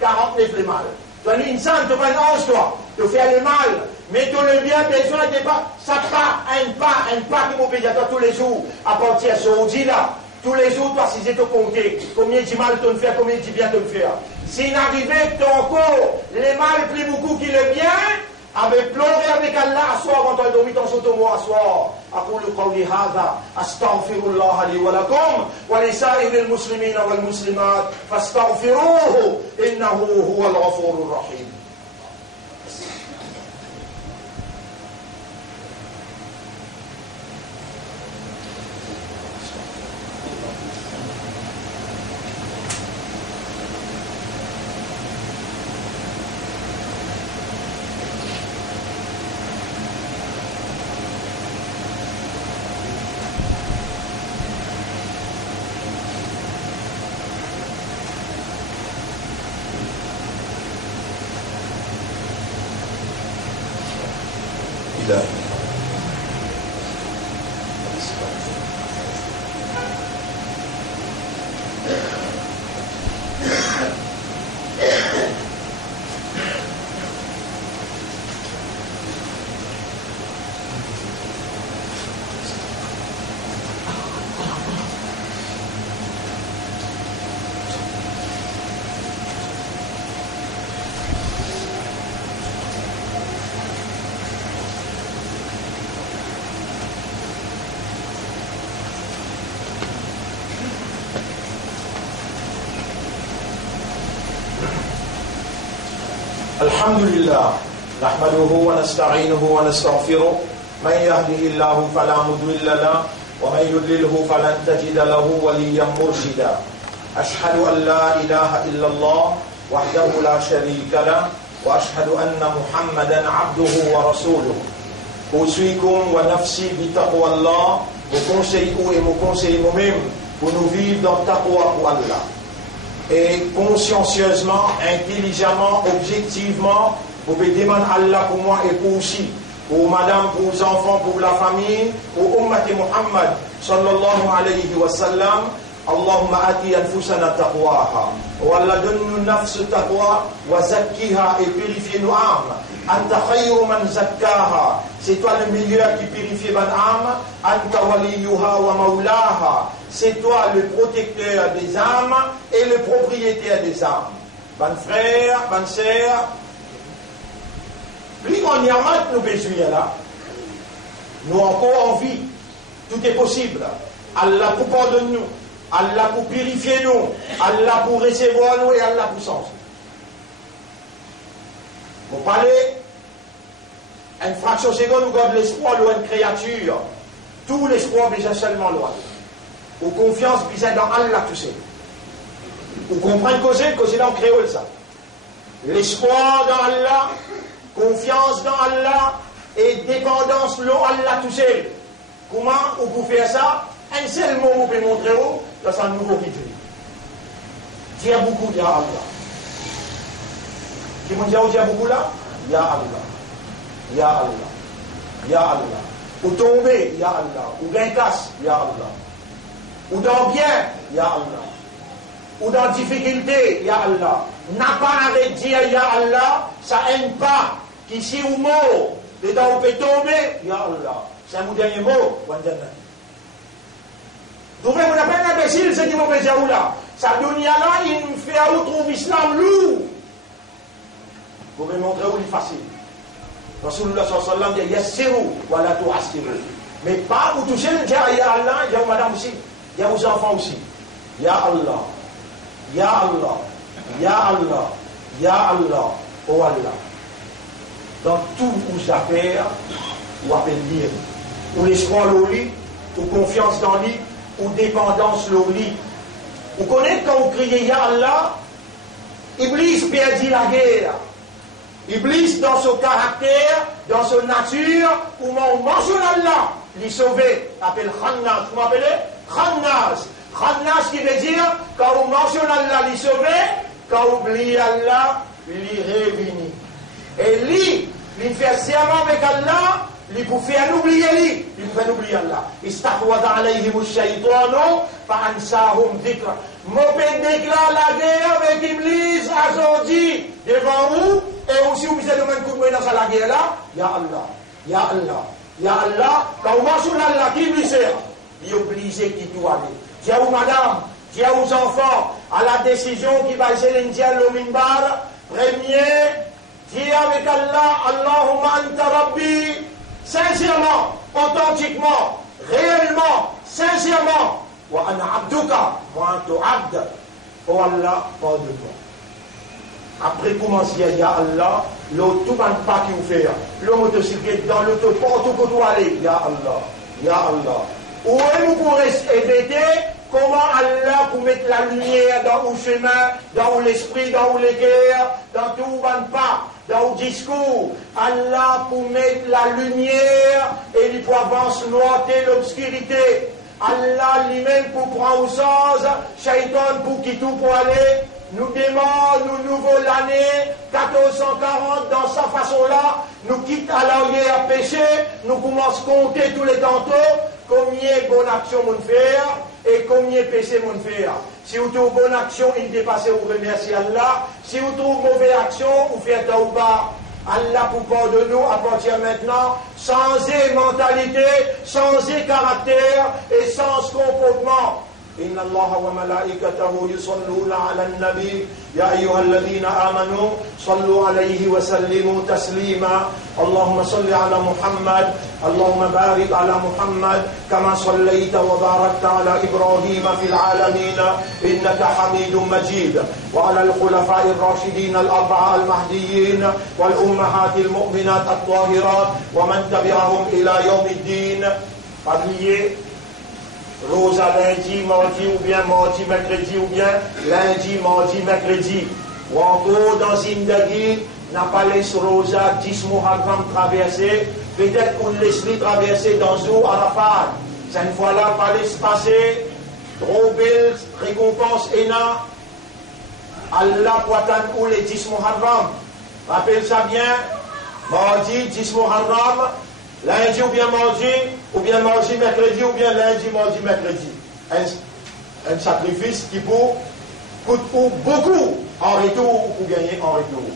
49 le mal. Tu as une insan, tu vas une ange, toi. Tu fais le mal, mais tu le bien, besoin de pas. Ça pas, un pas que mon pays toi tous les jours, à partir de ce aujourd'hui là. Tous les jours, toi, si tu compter, combien de mal tu fais, combien de bien tu fais. Si n'arrivait que ton corps, les mal plus beaucoup qu'il le bien, avec pleurer avec Allah, à soir, quand tu as dormi ton sotomo à soir. أقول قولي هذا أستغفر الله لي ولكم ولسائر المسلمين والمسلمات فاستغفروه إنه هو الغفور الرحيم. الحمد لله نحمده ونستعينه ونستغفره من يهده الله فلا مضل له ومن يضلله فلن تجد له وليا مرشدا أشهد أن لا إله إلا الله وحده لا شريك له وأشهد أن محمدا عبده ورسوله أوصيكم ونفسي بتقوى الله vous conseille et vous conseille nous-mêmes pour nous vivre dans taqwa pour Allah. Et consciencieusement, intelligemment, objectivement, vous pouvez demander Allah pour moi et pour aussi, pour madame, pour les enfants, pour la famille, pour Ummat Muhammad sallallahu alayhi wa sallam. Allahumma ati anfusana taqwaha. Wa Allah donne-nous nafs taqwa wa zakkiha et purifie nos âmes. Anta khayru man zakkaha. C'est toi le meilleur qui purifie mon âme. Anta waliyuha wa maulaha. C'est toi le protecteur des âmes et le propriétaire des âmes. Ban frère, ban sœur, plus on y a nous besoin là, nous encore en vie, tout est possible. Allah pour pardonner nous, Allah pour purifier nous, Allah pour recevoir nous et Allah pour changer. Vous parlez, une fraction seconde, nous gardons l'espoir de une créature. Tout l'espoir déjà seulement loin. Ou confiance bisait dans Allah tout seul. Ou comprendre que c'est dans le créole ça. L'espoir dans Allah, confiance dans Allah et dépendance dans Allah tout seul. Comment vous pouvez faire ça? Un seul mot vous pouvez montrer où? Dans un nouveau rituel. Dire beaucoup, Ya Allah. Qui m'ont dit où dire beaucoup là? Ya Allah. Ya Allah. Ya Allah. Ou tomber, Ya Allah. Ou gain casse, Ya Allah. Ou dans bien, Ya Allah. Ou dans difficulté, Ya Allah. N'a pas arrêté de dire Ya Allah, ça aime pas. Qu'ici ou mort, les dents on peut tomber, Ya Allah. C'est mon dernier mot, Wanjana. Donc, on n'a pas un imbécile, c'est qui m'a fait là. Ça dunya là, il me fait où trouve l'islam lourd. Vous pouvez montrer où il est facile. Rasulullah sallallahu alayhi wa sallam dit Yassiru, wa la tu'assiru. Mais pas vous touchez le dia Ya Allah, il y a madame aussi, il y a vos enfants aussi. Ya Allah, Ya Allah, Ya Allah, Ya Allah, oh Allah. Dans tout vos affaires, ou appelle dire, ou l'espoir au lit, ou confiance dans lui, ou dépendance au lit. Vous connaissez quand vous criez Ya Allah, Iblis perdit la guerre. Iblis, dans son caractère, dans son nature, où on mentionne Allah, l'y sauver, appelle Khannas. Vous m'appelez Khannas. Khannas qui veut dire, quand on mentionne Allah, l'y sauver, quand on oublie Allah, l'y réunit. Et lui, il fait serment avec Allah, il peut faire oublier lui, il peut faire oublier Allah. Istahwada alayhim ash-shaytanu fa'ansahum dhikra. Mopé déclare la guerre avec Iblis aujourd'hui devant vous, et aussi vous pouvez le même coup de dans la guerre là. Ya Allah, Ya Allah, Ya Allah. Quand on marche sur Allah, qui Iblis est? Il est obligé qu'il doit aller. Tiens vous madame, tiens aux enfants, à la décision qui va essayer de dire le minbar, premier, dis avec Allah, Allahumma anta rabbi, sincèrement, authentiquement, réellement, sincèrement. Wa ana abduka, moi tu abd. Oh Allah, pas de toi. Après commencer à dire Allah, l'autre tout va pas qui vous fait. Le motocyclette dans l'auto, partout où tu aller. Ya Allah, Ya Allah. Où est-ce que vous pourrez éviter comment Allah pour mettre la lumière dans le chemin, dans l'esprit, dans les guerres, dans tout le pas, dans le discours. Allah pour mettre la lumière et il pour avancer noirter l'obscurité. Allah lui-même pour prendre au sens, Shaitan pour qui tout pour aller. Nous démarrons, nous nouveau l'année 1440 dans sa façon-là. Nous quittons à l'arrière à pécher. Nous commençons à compter tous les tantôt combien de bonnes actions nous faire et combien de péchés nous faire. Si vous trouvez bonne action, il dépasse, vous remerciez Allah. Si vous trouvez mauvaise action, vous faites tauba. Allah pour pardonner nous à partir maintenant, sans mentalité, sans caractère et sans comportement. إن الله وملائكته يصلون على النبي يا أيها الذين آمنوا صلوا عليه وسلموا تسليما اللهم صل على محمد اللهم بارك على محمد كما صليت وباركت على إبراهيم في العالمين إنك حميد مجيد وعلى الخلفاء الراشدين الأربعة المهديين والأمهات المؤمنات الطاهرات ومن تبعهم إلى يوم الدين. Rosa lundi, mardi ou bien mardi, mercredi ou bien lundi, mardi, mercredi. Ou encore dans Zindagi, n'a pas laissé Rosa 10 Muharram traversé, peut-être qu'on laisse les traverser dans Zou Arafat. Cette fois-là, pas laisse passer, trop belle récompense ENA. Allah poitan ou les 10 Muharram. Rappelle ça bien, mardi, 10 Muharram. Lundi ou bien mardi, mercredi, ou bien lundi, mardi, mercredi. Un sacrifice qui coûte beaucoup en retour ou gagner en retour.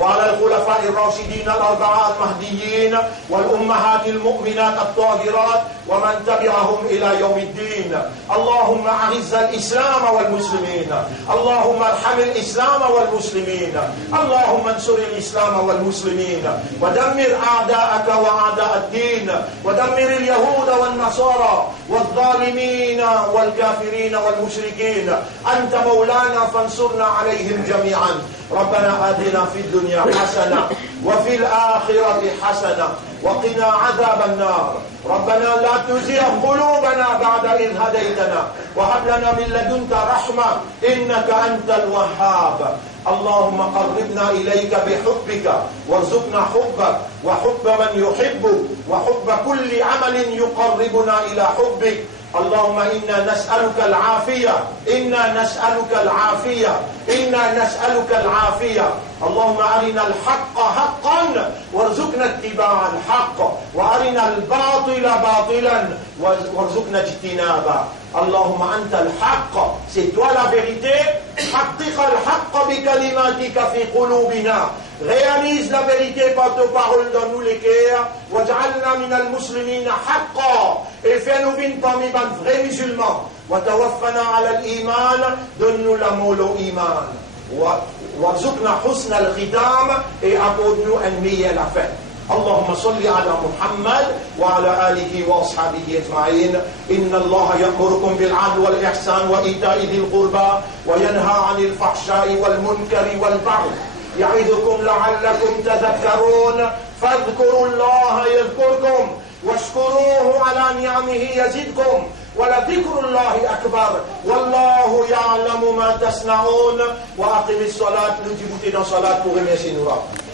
وعلى الخلفاء الراشدين الأربعة المهديين والأمهات المؤمنات الطاهرات ومن تبعهم إلى يوم الدين. اللهم أعز الإسلام والمسلمين اللهم ارحم الإسلام والمسلمين اللهم انصر الإسلام والمسلمين ودمر أعداءك وأعداء الدين ودمر اليهود والنصارى والظالمين والكافرين والمشركين. أنت مولانا فانصرنا عليهم جميعا. ربنا آتنا في الدنيا حسنة وفي الآخرة حسنة وقنا عذاب النار. ربنا لا تزغ قلوبنا بعد إذ هديتنا وهب لنا من لدنك رحمة إنك أنت الوهاب. اللهم قربنا إليك بحبك وارزقنا حبك وحب من يحبك وحب كل عمل يقربنا إلى حبك. اللهم إنا نسألك العافية إنا نسألك العافية إنا نسألك العافية. اللهم أرنا الحق حقا وارزقنا اتباع الحق وأرنا الباطل باطلا وارزقنا اجتنابه. اللهم أنت الحق, c'est toi la vérité. حقق الحق بكلماتك في قلوبنا. Réalise la vérité par tes paroles dans nous les cœurs. وَاجْعَلْنَا مِنَ الْمُسْلِمِينَ حَقًّا. Et fais-nous vivre parmi les vrais musulmans. وَتَوَفَّنَا عَلَى الْإِيمَانِ. Donne-nous l'amour au iman. وَارْزُقْنَا حُسْنَ الْخِتَامِ. Et accorde-nous un meilleur la fin. اللهم صل على محمد وعلى آله وأصحابه أجمعين. إن الله يأمركم بالعدل والإحسان وإيتاء ذي القربى وينهى عن الفحشاء والمنكر والبغي يعظكم لعلكم تذكرون. فاذكروا الله يذكركم واشكروه على نعمه يزدكم ولذكر الله أكبر والله يعلم ما تصنعون وأقم الصلاة. Nous disons dans salat pour remercier nous.